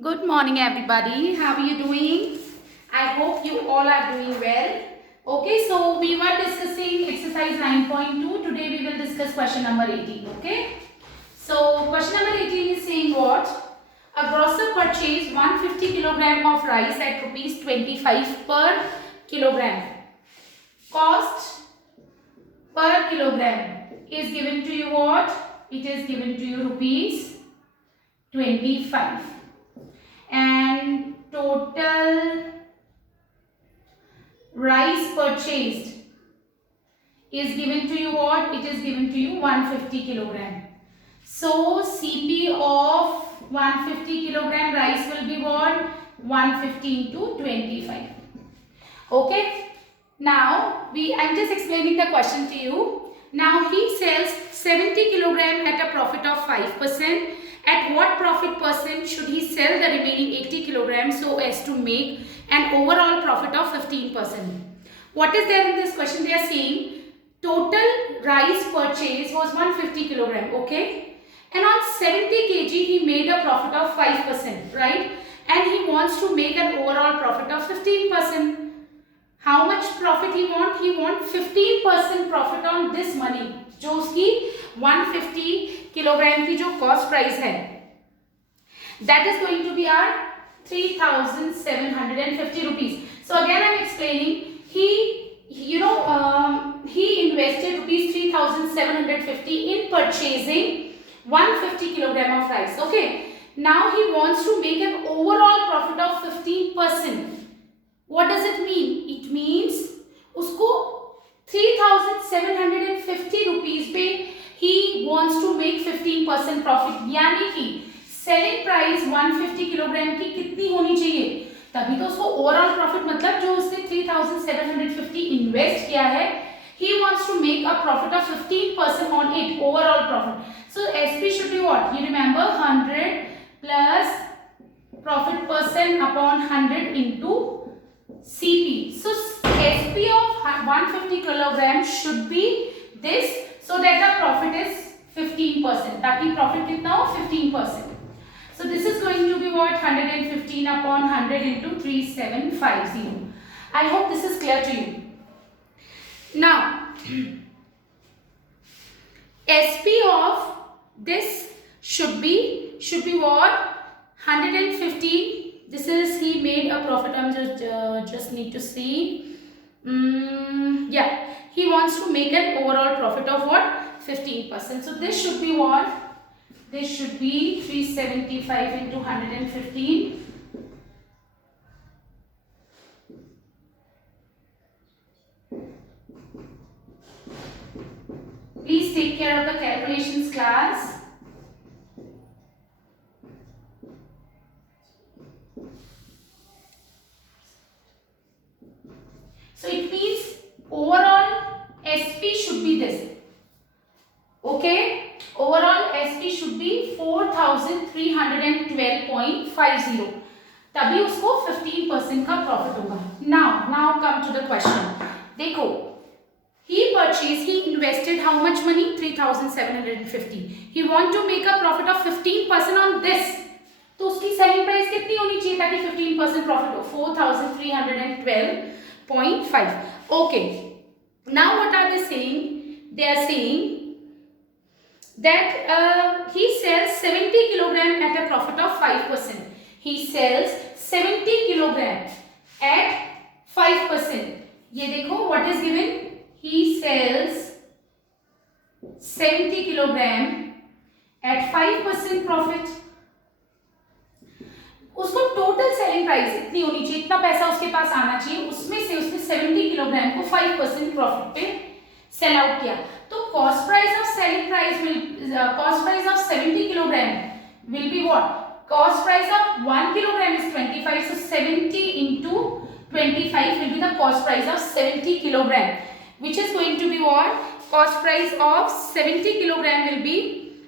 Good morning, everybody. How are you doing? I hope you all are doing well. Okay, so we were discussing exercise 9.2. Today we will discuss question number 18. Okay, so question number 18 is saying what? A grocer purchased 150 kilogram of rice at rupees 25 per kilogram. Cost per kilogram is given to you what? It is given to you rupees 25. And total rice purchased is given to you what? It is given to you 150 kilogram. So CP of 150 kilogram rice will be what? 150 into 25. Okay. Now I'm just explaining the question to you. Now he sells 70 kilogram at a profit of 5%. At what profit percent should he sell the remaining 80 kilograms so as to make an overall profit of 15%? What is there in this question? They are saying total rice purchase was 150 kilogram, okay? And on 70 kg he made a profit of 5%, right? And he wants to make an overall profit of 15%. How much profit he want? He want 15% profit on this money, जो उसकी 150 kilogram की जो cost price है, that is going to be our 3,750 rupees. So again I am explaining, he invested rupees 3,750 in purchasing 150 kilogram of rice. Okay, now he wants to make an overall profit of 15%. What does it mean? It means उसको 3,750 rupees पे he wants to make 15% profit. यानी कि selling price 150 kilogram की कितनी होनी चाहिए, तभी तो उसको ओवरऑल प्रॉफिट, मतलब जो उसने 3,750 इन्वेस्ट किया है, he wants to make a profit of 15% on it, overall profit. So SP should be what? You remember 100 plus profit percent upon 100 into CP. So SP of 150 kilogram should be this, so that the profit is 15%. ताकि profit कितना हो? 15%. So this is going to be what? 115 upon 100 into 3750. I hope this is clear to you. Now SP of this should be what? 115. This is he made a profit. I'm just need to see. Yeah, he wants to make an overall profit of what? 15%. So this should be what? This should be 375 into 115. Please take care of the calculations, class. So it means overall SP should be this. Okay, overall SP should be 4,312.50. तभी उसको 15% का profit होगा. Now come to the question. देखो, he invested how much money? 3,750. He want to make a profit of 15% on this. तो उसकी selling price कितनी होनी चाहिए ताकि 15% प्रॉफिट हो? 4,312.5. Okay, now what are they saying? They are saying that he sells 70 kilogram at a profit of 5%. He sells 70 kilogram at 5%. ये देखो what is given? He sells 70 kilogram at 5% profit. उसको total selling price इतनी होनी चाहिए, इतना पैसा उसके पास आना चाहिए, उसमें से उसने 70 किलोग्राम को 5% प्रॉफिट पे सेल आउट किया. तो cost price of 70 kilogram will be what? Cost price of 1 kilogram is 25, so 70 into 25 will be the cost price of 70 kilogram, which is going to be what? Cost price of 70 kilogram will be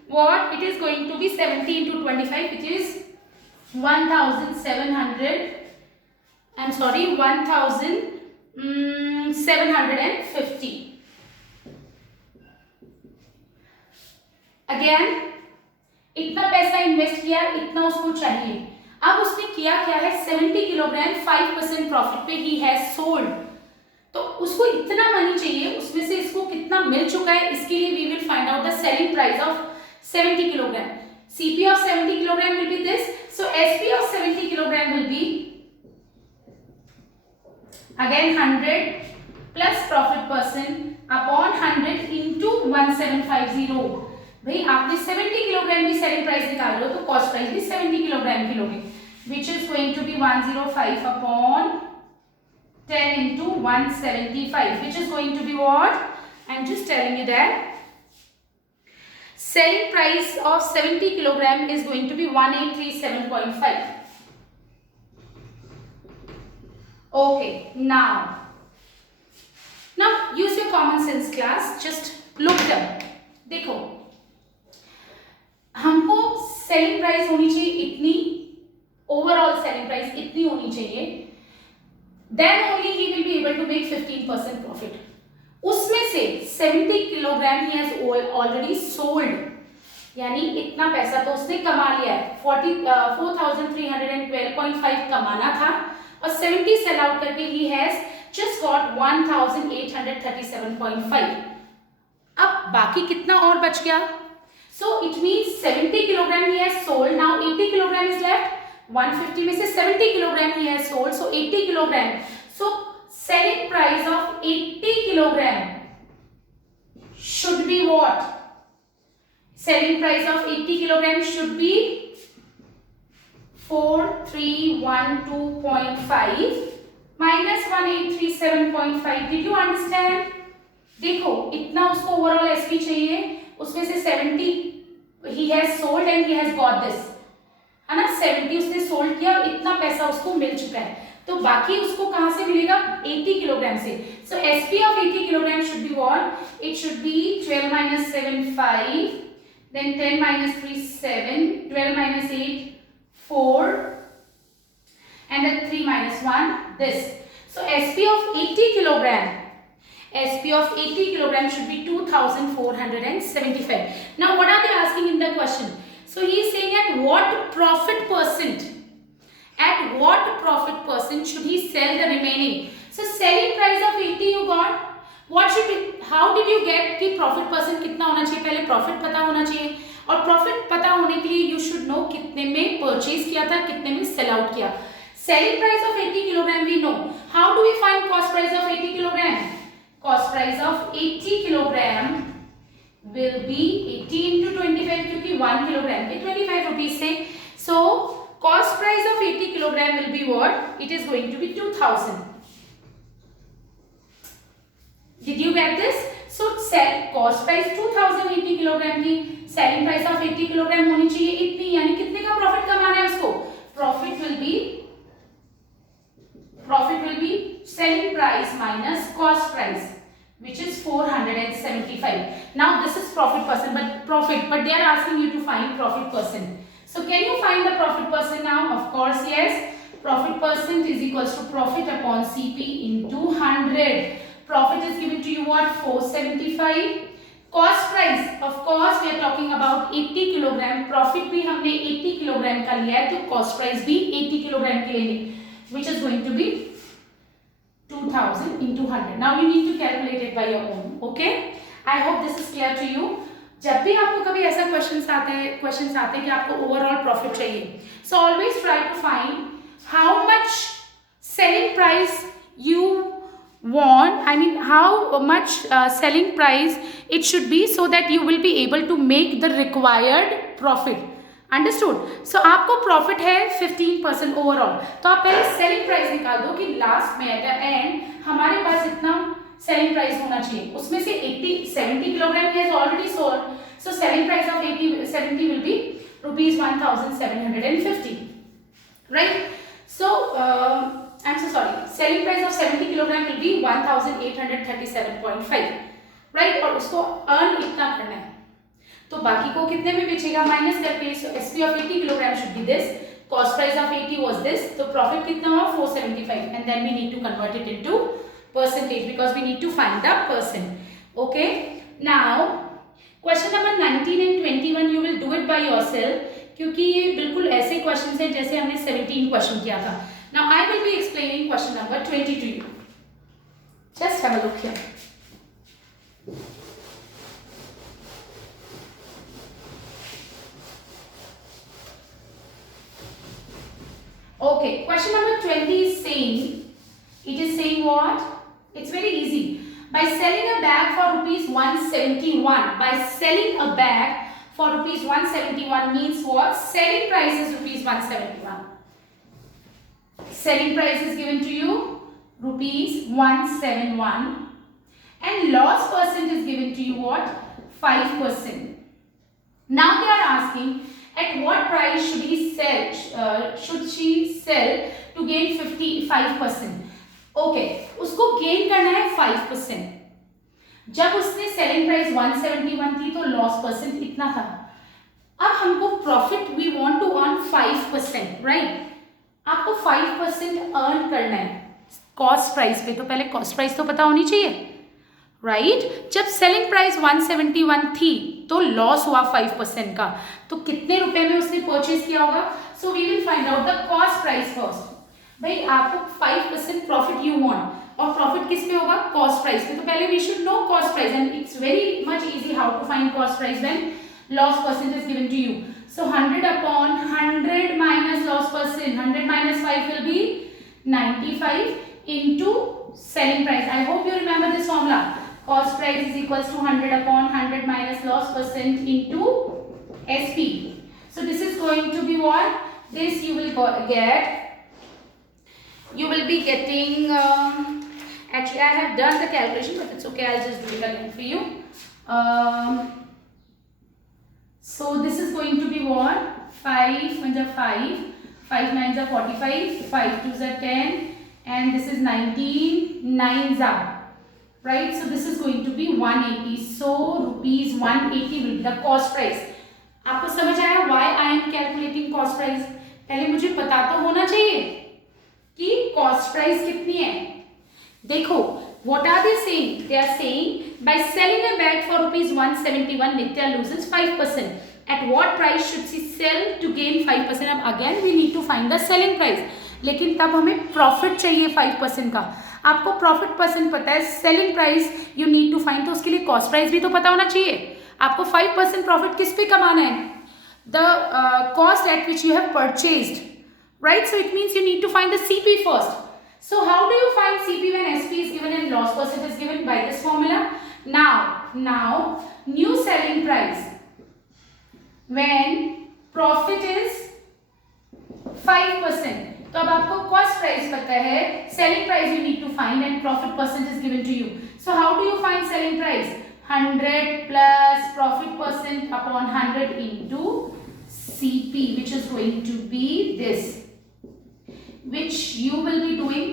what? It is going to be 70 into 25, which is 1,750. Again इतना पैसा invest किया, इतना उसको चाहिए, अब किया क्या है, 70 किलोग्राम 5% प्रॉफिट पे ही हैज सोल्ड। तो उसको इतना मनी चाहिए, उसमें से इसको कितना मिल चुका है, इसके लिए we will find out the selling price of 70 kilogram. CP of 70 kilogram will be this. So SP of 70 kilogram will be again 100 plus profit percent upon 100 into 1750। भाई आपने 70 किलोग्राम की सेलिंग प्राइस निकाल रहे हो तो कॉस्ट प्राइस भी 70 kilogram की लोगे, which is going to be 105 upon 10 into 175, which is going to be what? I'm just telling you that selling price of 70 kilogram is going to be 1837.5. Okay, now use your common sense class, just look them। देखो हमको selling price होनी चाहिए इतनी, overall selling price इतनी होनी चाहिए, then only he will be able to make 15% profit। उसमें से 70 kilogram he has already sold, यानी इतना पैसा तो उसने कमा लिया है, 4312.5 कमाना था और 70 सेल आउट करके ही हैज जस्ट गॉट 1837.5। अब बाकी कितना और बच गया, so it means 70 kilogram he has sold, now 80 kilogram is left, 150 में से 70 kilogram he has sold, so 80 kilogram. So selling price of 80 kilogram should be what? Selling price of 80 kilogram should be 4312.5 minus 1837.5। Did you understand? देखो इतना उसको overall SP चाहिए, उसमें से 70 he has sold and he has got this, है ना, 70 उसने sold किया, इतना पैसा उसको मिल चुका है, तो बाकी उसको कहां से मिलेगा, 80 किलोग्राम से। So SP of 80 kilogram should be what, it should be 12 minus 7 5, then 10 minus 3 7, 12 minus 8 4, and then 3 minus 1 this। So SP of 80 kilogram, SP of 80 kilogram should be 2475। Now what are they asking in the question? So he is saying at what profit percent, at what profit percent should he sell the remaining? So selling price of 80 you got, what should be, how did you get कि profit percent कितना होना चाहिए, पहले profit पता होना चाहिए, और profit पता होने के लिए you should know कितने में purchase किया था, कितने में sell out किया। Selling price of 80 kilogram we know, how do we find cost price of 80 kilogram? Cost price of 80 kilogram will be 80 into 25 क्योंकि 1 kilogram के 25 rupees से, so cost price of 80 kilogram will be what? It is going to be 2000। Did you get this? So sell cost price 2080 kilogram की, selling price of 80 kilogram होनी चाहिए इतनी, यानी कितने का प्रॉफिट कमाना है उसको, profit will be selling price minus cost price, which is 475। Now this is profit percent, but they are asking you to find profit percent। So can you find the profit percent now? Of course yes, profit percent is equals to profit upon CP into 100। Profit is given to you what, 475। Cost price, of course we are talking about 80 kilogram, profit भी हमने 80 kilogram का लिया है, तो cost price भी 80 kilogram के लेंगे, which is going to be 2000 into 100। Now you need to calculate it by your own, okay? I hope this is clear to you। जब भी आपको कभी ऐसा क्वेश्चंस आते हैं कि आपको ओवरऑल प्रॉफिट चाहिए, so always try to find how much selling price you want, I mean how much selling price it should be so that you will be able to make the required profit। Understood? So आपको profit है 15% overall, तो आप पहले selling price निकाल दो कि last में at the end हमारे पास इतना सेलिंग प्राइस होना चाहिए, उसमें से 70 kilogram has already sold, so selling price of 70 will be ₹1750, right? So I'm so sorry, selling price of 70 kilogram will be 1837.5, right? और उसको earn इतना करना है, तो बाकी को कितने में बेचेगा माइनस करके, so SP of 80 kilogram should be this, cost price of 80 was this, तो profit कितना हुआ 475, and then we need to convert it into percentage because we need to find the percent, okay? Now question number 19 and 21 you will do it by yourself क्योंकि ये बिल्कुल ऐसे question हैं जैसे हमने 17 क्वेश्चन किया था. Now I will be explaining question number 20 to you. Just have a look here. Okay, question number 20 is saying, it is saying what? It's very easy. By selling a bag for rupees 171, by selling a bag for rupees 171 means what? Selling price is rupees 171. Selling price is given to you rupees 171 and loss percent is given to you what? 5%. Now they are asking at what price should she sell to gain 55%. Okay, उसको gain करना है 5%. जब उसने selling price 171 थी तो loss percent इतना था. अब हमको profit we want to earn 5%, right? आपको 5% अर्न करना है कॉस्ट प्राइस पे, तो पहले कॉस्ट प्राइस तो पता होनी चाहिए, राइट? जब सेलिंग प्राइस 171 थी तो लॉस हुआ 5% का, तो कितने रुपए में उसने परचेज किया होगा? So we will find out the cost price first. भाई आपको 5% प्रॉफिट यू वांट, और प्रॉफिट किस पे होगा? कॉस्ट प्राइस पे. तो पहले we should know cost price and it's very much easy how to find cost price when loss percent is given to you. So 100 upon 100 minus loss percent, 100 minus 5 will be 95 into selling price. I hope you remember this formula. Cost price is equals to 100 upon 100 minus loss percent into SP. So this is going to be what? This you will get. You will be getting. Actually, I have done the calculation, but it's okay. I'll just do it again for you. So this is going to be what? 5 1 5, 5 9 45, 5 2 10, and this is 19, 9 right? So this is going to be 180. So rupees 180 will be the cost price. आपको समझ आया why I am calculating cost price? पहले मुझे पता तो होना चाहिए कि cost price कितनी है. देखो, what are they saying? They are saying by selling a bag for rupees 171, Nitya loses 5%. At what price should she sell to gain 5%? अब again we need to find the selling price. लेकिन तब हमें profit चाहिए 5% का. आपको profit percent पता है, selling price you need to find, तो उसके लिए कॉस्ट प्राइस भी तो पता होना चाहिए. आपको 5% प्रॉफिट किस पे कमाना है? The cost at which you have purchased, right? So it means you need to find the CP first. So how do you find CP when SP is given and loss percent is given? By this formula. Now new selling price when profit is 5%. तो अब आपको cost price पता है, selling price you need to find and profit percent is given to you. So how do you find selling price? 100 plus profit percent upon 100 into CP, which is going to be this, which you will be doing.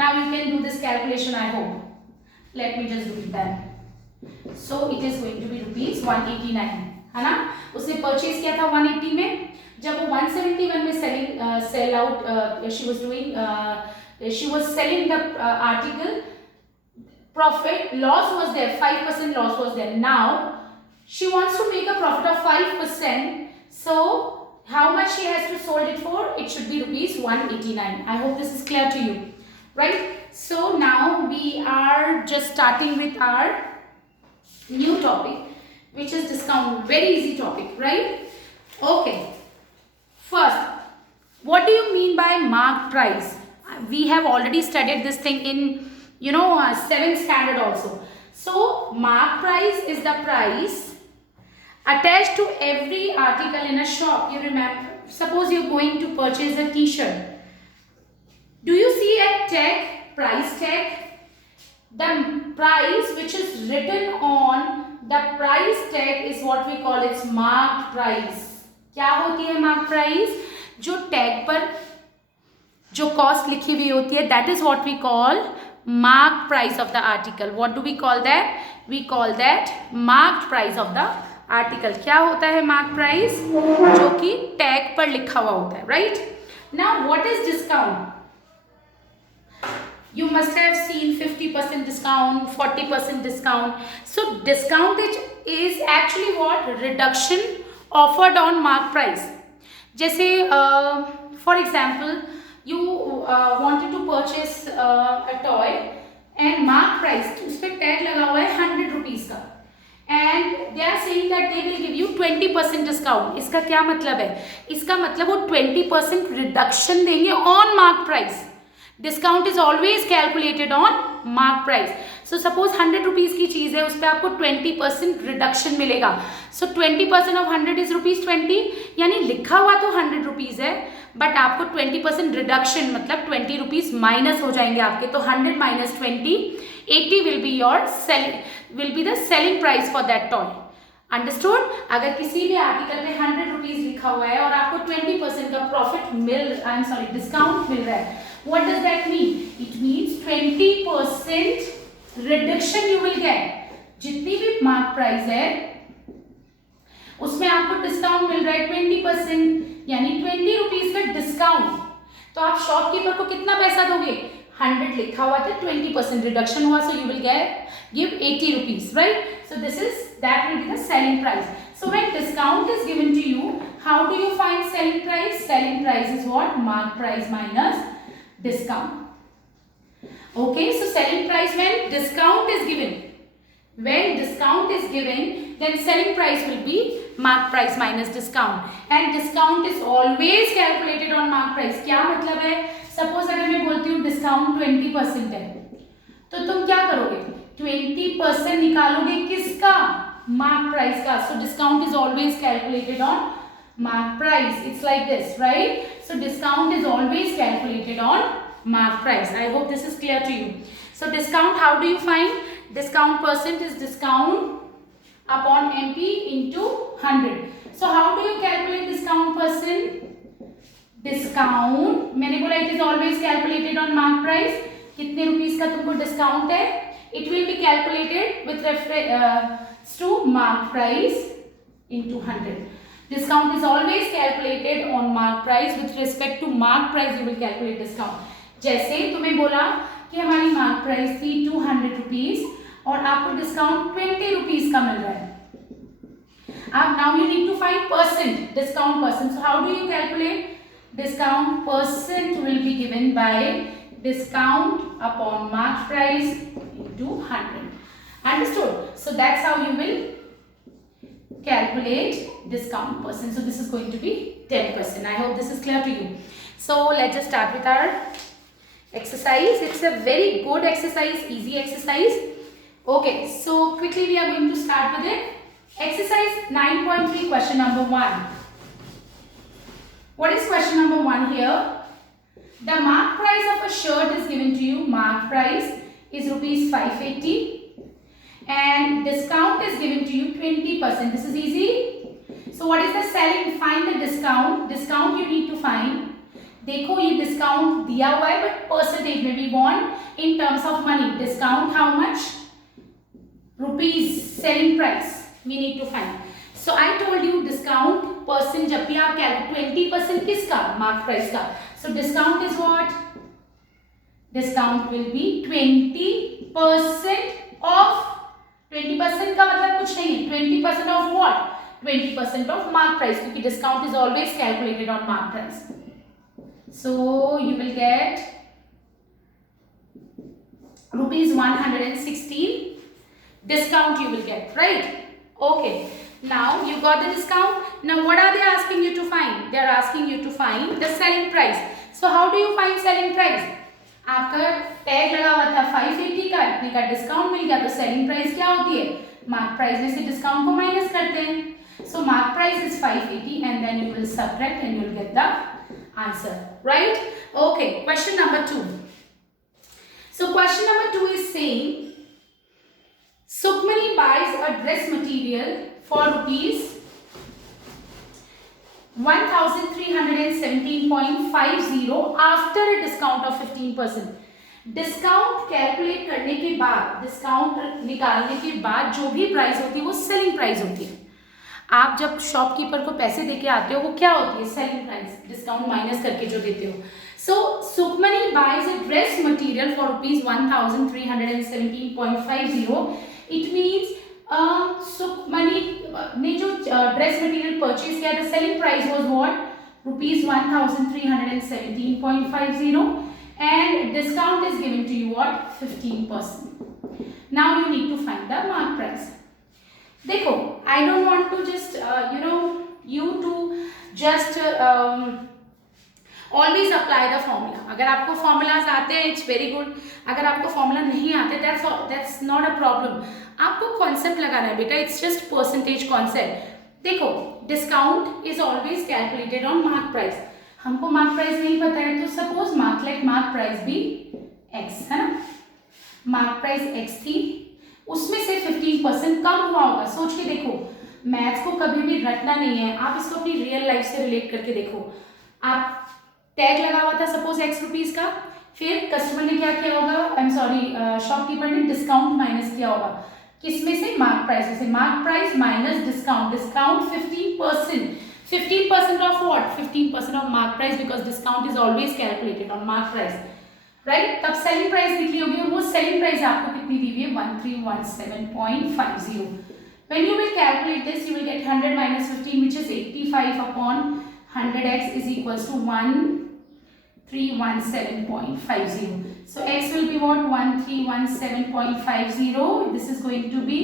Now you can do this calculation, I hope. Let me just do it then. So it is going to be rupees 189, है ना? उसने purchase किया था 180 में, जब वो 171 में sell out she was doing, she was selling the article, profit loss was there, 5% loss was there. Now she wants to make a profit of 5%, so how much she has to sold it for? It should be rupees 189. I hope this is clear to you, right? So now we are just starting with our new topic, which is discount. Very easy topic, right? Okay. First, what do you mean by marked price? We have already studied this thing in 7th standard also. So marked price is the price attached to every article in a shop. You remember, suppose you're going to purchase a t-shirt. Do you see a tag, price tag? The price which is written on the price tag is what we call its marked price. क्या होती है marked price? जो tag पर जो cost लिखी हुई होती है, that is what we call marked price of the article. What do we call that? We call that marked price of the article. क्या होता है marked price? जो कि टैग पर लिखा हुआ होता है, right? Now what is discount? You must have seen 50% discount, 40% discount. So discount is actually what? Reduction offered on mark price. जैसे for example you wanted to purchase a toy and mark price, उस पर tag लगा हुआ है 100 rupees का, and they are saying that they will give you 20% discount. इसका क्या मतलब है? इसका मतलब वो 20% रिडक्शन देंगे on mark price. Discount is always calculated on mark price. So suppose 100 rupees की चीज है, उस पर आपको 20% रिडक्शन मिलेगा. सो 20% ऑफ 100 इज ₹20, यानी लिखा हुआ तो 100 रुपीज है, बट आपको 20% रिडक्शन मतलब 20 रुपीज माइनस हो जाएंगे आपके. तो 100 minus 20, 80 will be your will be the selling price for that toy. Understood? अगर किसी भी आर्टिकल में 100 रुपीज लिखा हुआ है और आपको 20% का प्रॉफिट डिस्काउंट मिल रहा है, what does that mean? It means 20% reduction you will get. जितनी भी मार्क प्राइस है उसमें आपको डिस्काउंट मिल रहा है 20%, यानी 20 रुपीज का डिस्काउंट. तो आप शॉपकीपर को कितना पैसा दोगे? 100 लिखा हुआ था, 20% रिडक्शन हुआ, so you will give 80 rupees, right? So that will be the selling price. So when discount is given to you, how do you find selling price? Selling price is what? Mark price minus discount. Okay, so selling price when discount is given. When discount is given, then selling price will be mark price minus discount. And discount is always calculated on mark price. क्या मतलब है? Suppose अगर मैं बोलती हूँ discount 20% है, तो तुम क्या करोगे? 20% निकालोगे किसका? मार्क प्राइस का. So discount is always calculated on mark price. It's like this, right? So discount is always calculated on mark price. I hope this is clear to you. So discount, how do you find? Discount percent is discount upon MP into 100. So how do you calculate discount percent? Discount, मैंने बोला it is always calculated on mark price. कितने rupees का तुमको discount है? It will be calculated with reference to mark price into 100. Discount is always calculated on mark price. With respect to mark price, you will calculate discount. जैसे तुम्हें बोला कि हमारी mark price थी 200 रुपीज और आपको डिस्काउंट 20 रुपीज का मिल रहा है. अब now you need to find percent, discount percent. So how do you calculate? Discount percent will be given by discount upon mark price into 100. Understood? So that's how you will calculate discount percent. So this is going to be 10%. I hope this is clear to you. So let's just start with our exercise. It's a very good exercise, easy exercise. Okay, so quickly we are going to start with it. Exercise 9.3, question number 1. What is question number 1 here? The mark price of a shirt is given to you. Mark price is ₹580. And discount is given to you 20%. This is easy. So what is the selling? Find the discount. Discount you need to find. देखो ये discount दिया हुआ है but percentage में we want in terms of money. Discount how much? Rupees selling price we need to find. So I told you discount percent जब भी आप calculate 20% किसका? मार्क प्राइस का. So discount is what? Discount will be 20% of 20% का मतलब कुछ नहीं है. 20% of what? 20% of mark price, क्योंकि discount is always calculated on mark price. So you will get ₹116 discount you will get, right? Okay. Now you got the discount. Now what are they asking you to find? They are asking you to find the selling price. So how do you find selling price? आपका tag लगा हुआ था 580 का, इतने का discount मिल गया, तो selling price क्या होती है? मार्क प्राइस में से डिस्काउंट को माइनस करते हैं. So mark price is 580 and then you will subtract and you will get the answer, right? Okay, question number 2. So question number 2 is saying Sukmani buys a dress material for ₹1,317.50 after a discount of 15%. Discount calculate करने के बाद, discount निकालने के बाद जो भी price होती है वो सेलिंग प्राइस होती है. आप जब शॉपकीपर को पैसे देके आते हो वो क्या होती है? सेलिंग प्राइस, डिस्काउंट माइनस करके जो देते हो. So Sukmani buys a dress material for ₹1,317.50. It means Sukmani ने जो ड्रेस मटेरियल परचेज किया, the selling price was what, ₹1317.50 and discount is given to you what, 15%. Now you need to find the mark price. देखो, I don't want to just you to just always apply the formula. अगर आपको formulas आते हैं it's very good, अगर आपको formula नहीं आते that's not a problem. आपको concept लगाना है बेटा, it's just percentage concept. देखो, discount is always calculated on mark price. हमको mark price नहीं पता है तो suppose mark price भी x है ना, mark price x थी, उसमें से 15% कम हुआ होगा. सोच के देखो, मैथ्स को कभी भी रटना नहीं है, आप इसको अपनी रियल लाइफ से रिलेट करके देखो. आप टैग लगा हुआ था सपोज x रुपीज का, फिर कस्टमर ने क्या किया होगा, शॉपकीपर ने डिस्काउंट माइनस किया होगा, किसमें से, मार्क प्राइस में से. Mark price minus discount, discount 15% of what, 15% of mark price, because discount is always calculated on mark price, right. तब सेलिंग प्राइस निकली होगी और वो सेलिंग प्राइस आपको कितनी दी हुई है, 1317.50. When you will calculate this, you will get 100 minus 15, which is 85 upon 100x is equals to 1317.50. So x will be what, 1317.50. This is going to be,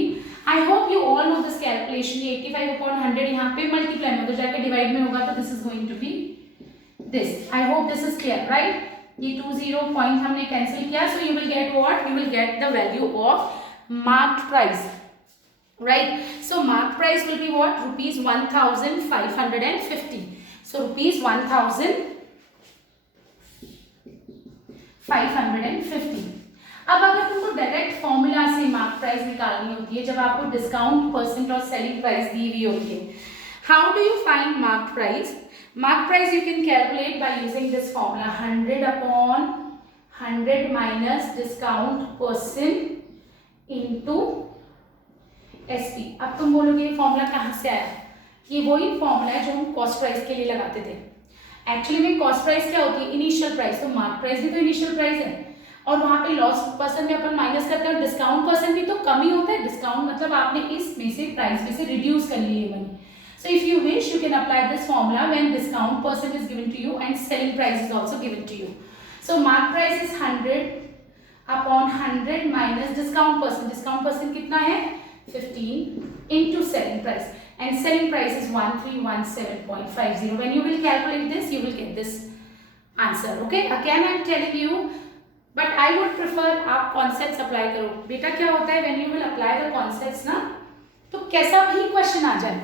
I hope you all know this calculation. 85 upon 100 यहाँ पे multiply में तो जाके divide में होगा, तो this is going to be this. I hope this is clear, right? ये 20 point हमने कैंसिल किया, so you will get what? You will get the value of marked price, right? So mark price will be what? ₹1,550. So ₹1,550. अब अगर तुमको direct formula से mark price निकालनी होती है, जब आपको डिस्काउंट परसेंट और सेलिंग प्राइस दी हुई होती है, how do you find mark price? Mark price you can calculate by using this formula, 100 upon 100 minus discount percent into SP. अब तुम बोलोगे ये फॉर्मूला कहाँ से आया? ये वही फॉर्मूला है जो हम कॉस्ट प्राइस के लिए लगाते थे. एक्चुअली में कॉस्ट प्राइस क्या होती है, इनिशियल प्राइस. तो मार्क प्राइस भी तो इनिशियल प्राइस है, और वहाँ पे लॉस परसेंट में अपन माइनस करते हैं, और डिस्काउंट परसेंट भी तो कम ही होता है. डिस्काउंट मतलब आपने इसमें से प्राइस में से रिड्यूस कर ली है money. So if you wish, you can apply this formula when discount percent is given to you and selling price is also given to you. So mark price is 100 upon 100 minus discount percent. Discount percent कितना है, 15 into selling price, and selling price is 1317.50. When you will calculate this, you will get this answer. Okay? Again, I am telling you, but I would prefer आप concepts apply करो. बेटा क्या होता है, when you will apply the concepts ना, तो कैसा भी क्वेश्चन आ जाए,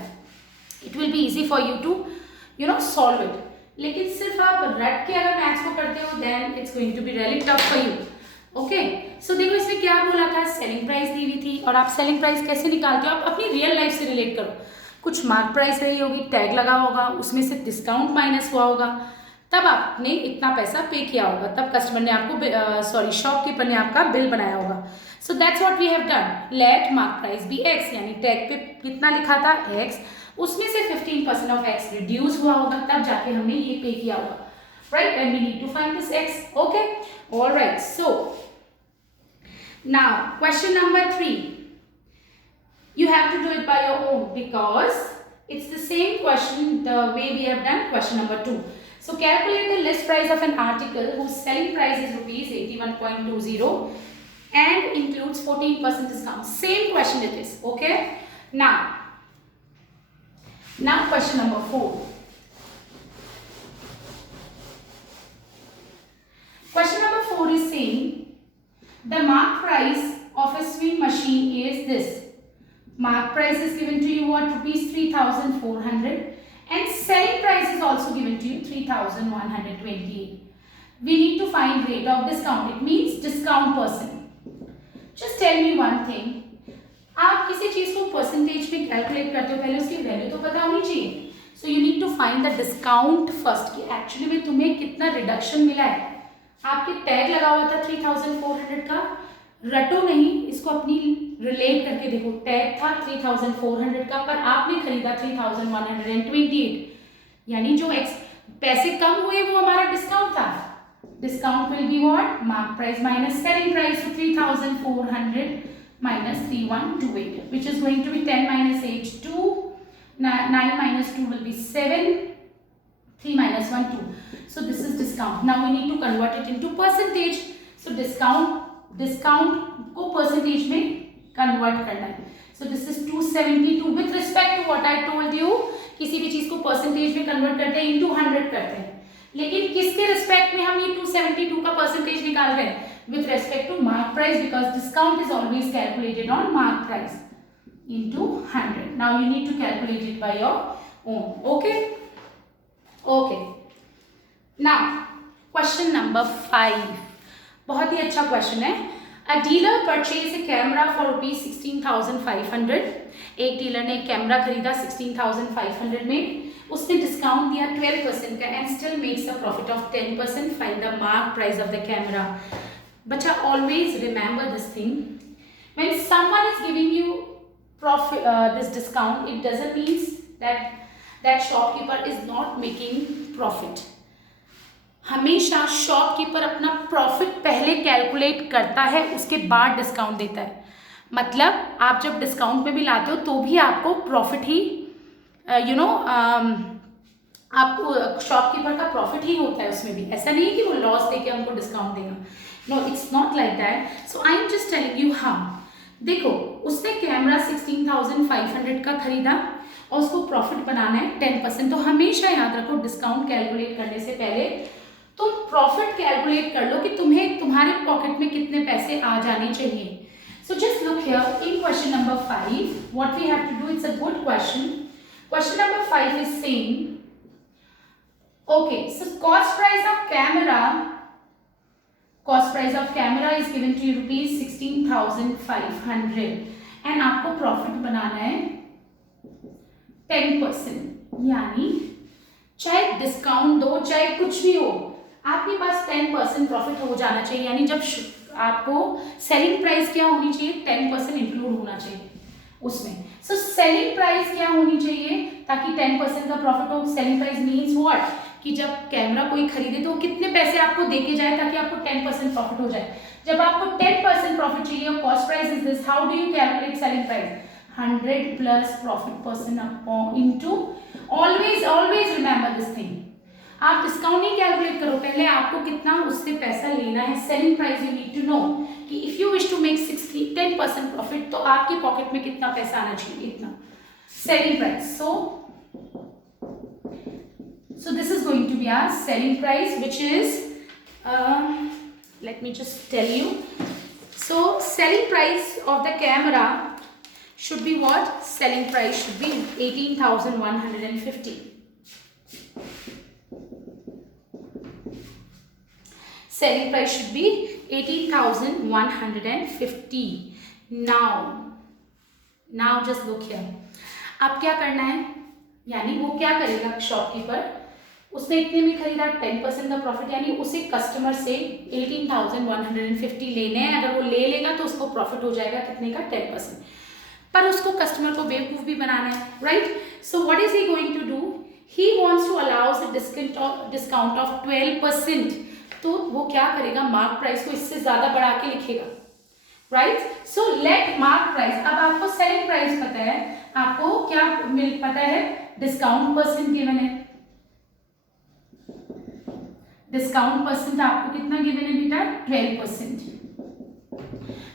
it will be easy for you to solve it. लेकिन सिर्फ आप रट के अगर मैथ्स को करते हो, then it's going to be really tough for you. Okay? So देखो इसमें क्या बोला था, सेलिंग प्राइस दी हुई थी, और आप सेलिंग प्राइस कैसे निकालते हो, आप अपनी रियल लाइफ से रिलेट करो. कुछ मार्क प्राइस रही होगी, टैग लगा होगा, उसमें से डिस्काउंट माइनस हुआ होगा, तब आपने इतना पैसा पे किया होगा, तब कस्टमर ने आपको शॉपकीपर ने आपका बिल बनाया होगा. So that's what we have done. Let mark price be एक्स, यानी टैग पे कितना लिखा था, एक्स, उसमें से 15% ऑफ x रिड्यूस हुआ होगा, तब जाके हमने ये पे किया होगा, right. And we need to find this x. Okay, alright. So now question number 3, you have to do it by your own because it's the same question the way we have done question number 2. So calculate the list price of an article whose selling price is ₹81.20 and includes 14% discount. Same question it is. Okay, now question number 4. Question number 4 is saying the mark price of a sewing machine is this. Mark price is given to you what, ₹3,400, and selling price is also given to you 3,128. We need to find rate of discount. It means discount percent. Just tell me one thing. आप किसी चीज को percentage में calculate करते हो, पहले उसकी value तो पता होनी चाहिए. So you need to find the discount first, कि एक्चुअली में तुम्हें कितना रिडक्शन मिला है. आपके टैग लगा हुआ था 3,400 का, रटो नहीं, इसको अपनी रिलेट करके देखो. टैग था 3,400 का, पर आपने खरीदा 3,128, यानी जो पैसे कम हुए वो हमारा डिस्काउंट था. Discount will be what, mark price minus selling price. 3,400 minus 3128, which is going to be 10 minus 8 2, 9 minus 2 will be 7, 3 minus 1 2. So this is discount. Now we need to convert it into percentage. So discount को percentage में convert करना है. So this is 272. With respect to what I told you, किसी भी चीज को percentage में convert करते हैं into 100 करते हैं. लेकिन किसके respect में हम ये 272 का percentage निकाल रहे हैं? With respect to mark price, because discount is always calculated on mark price into 100. Now you need to calculate it by your own. Okay? Okay. Now question number 5. बहुत ही अच्छा question है. A dealer purchased a camera for rupees 16,500. एक dealer ने एक camera खरीदा 16,500 में. उसने discount दिया 12% का and still makes a profit of 10%. Find the mark price of the camera. बच्चा always remember this thing. When someone is giving you profit, this discount, it doesn't mean that shopkeeper is not making profit. हमेशा shopkeeper अपना profit पहले calculate करता है, उसके बाद discount देता है. मतलब आप जब डिस्काउंट में भी लाते हो तो भी आपको प्रॉफिट ही आपको शॉपकीपर का प्रॉफिट ही होता है उसमें भी. ऐसा नहीं है कि वो लॉस देके हमको डिस्काउंट देगा. No, it's not like that. So I am just telling you how. देखो, उसने कैमरा 16,500 का खरीदा और उसको प्रॉफिट बनाना है 10%. तो हमेशा याद रखो, डिस्काउंट कैलकुलेट करने से पहले तुम प्रॉफिट कैलकुलेट कर लो कि तुम्हें तुम्हारे पॉकेट में कितने पैसे आ जाने चाहिए. So just look here in question number 5 what we have to do. It's a good question. Question number 5 is saying, okay, so cost price of camera is given to you rupees 16,500 and आपको profit बनाना है 10%. यानी चाहे discount दो चाहे कुछ भी हो, आपके पास 10% प्रॉफिट हो जाना चाहिए. यानी जब आपको सेलिंग प्राइस क्या होनी चाहिए, 10% इंक्लूड होना चाहिए उसमें. सो सेलिंग प्राइस क्या होनी चाहिए ताकि 10% का प्रॉफिट हो. सेलिंग प्राइस मीन्स व्हाट, कि जब कैमरा कोई खरीदे तो कितने पैसे आपको देके जाए ताकि आपको 10% प्रॉफिट हो जाए. जब आपको 10% प्रॉफिट चाहिए, cost price is this, how do you calculate selling price? 100 plus profit percent upon into. Always remember this thing. आप डिस्काउंट नहीं कैलकुलेट करो, पहले आपको कितना उससे पैसा लेना है. Selling price you need to know कि if you wish to make 10% profit तो आपके पॉकेट में कितना पैसा आना चाहिए, इतना selling price. So this is going to be our selling price, which is let me just tell you. So selling price of the camera should be what? Selling price should be 18,150. Selling price should be 18,150. Now just look here. अब क्या करना है, यानी वो क्या करेगा shopkeeper, उसने इतने में खरीदा 10% का प्रॉफिट, यानी उसे कस्टमर से 18,150 लेने हैं. अगर वो ले लेगा तो उसको प्रॉफिट हो जाएगा कितने का, 10%. पर उसको कस्टमर को बेवकूफ भी बनाना है, right? So what is he going to do? He wants to allows a discount of 12%. तो वो क्या करेगा, मार्क प्राइस को इससे ज्यादा बढ़ा के लिखेगा, right? So let mark price. अब आपको सेलिंग प्राइस पता है, आपको क्या पता है, डिस्काउंट परसेंट गिवन है. डिस्काउंट परसेंट आपको कितना गिवन है बेटा, 12%.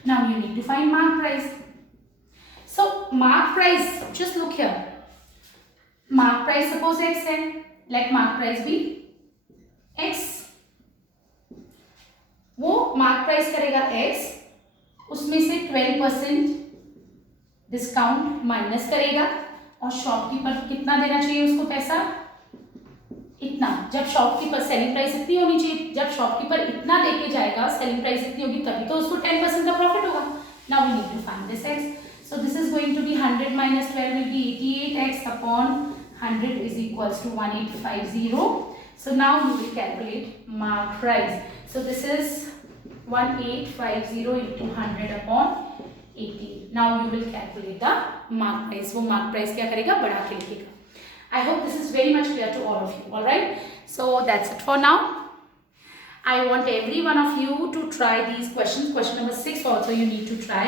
Now you need to find mark price. So mark price, just look here, mark price suppose x है, let mark price be x. वो मार्क प्राइस करेगा x, उसमें से 12% डिस्काउंट माइनस करेगा और शॉपकीपर कितना देना चाहिए उसको पैसा, इतना. जब शॉपकीपर सेलिंग प्राइस इतनी होनी चाहिए, जब शॉपकीपर इतना देके जाएगा, सेलिंग प्राइस इतनी होगी, तभी तो उसको 10% का प्रॉफिट होगा. Now we need to find this x. So this is going to be 100 minus 12 will be 88x upon 100 is equals to 1850. So now you will calculate mark price. So this is 1850 into 100 upon 80. Now you will calculate the mark price. वो mark price क्या करेगा, बढ़ा के लिखेगा. I hope this is very much clear to all of you. All right. So that's it for now. I want every one of you to try these questions. Question number 6 also you need to try.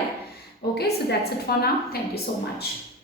Okay, so that's it for now. Thank you so much.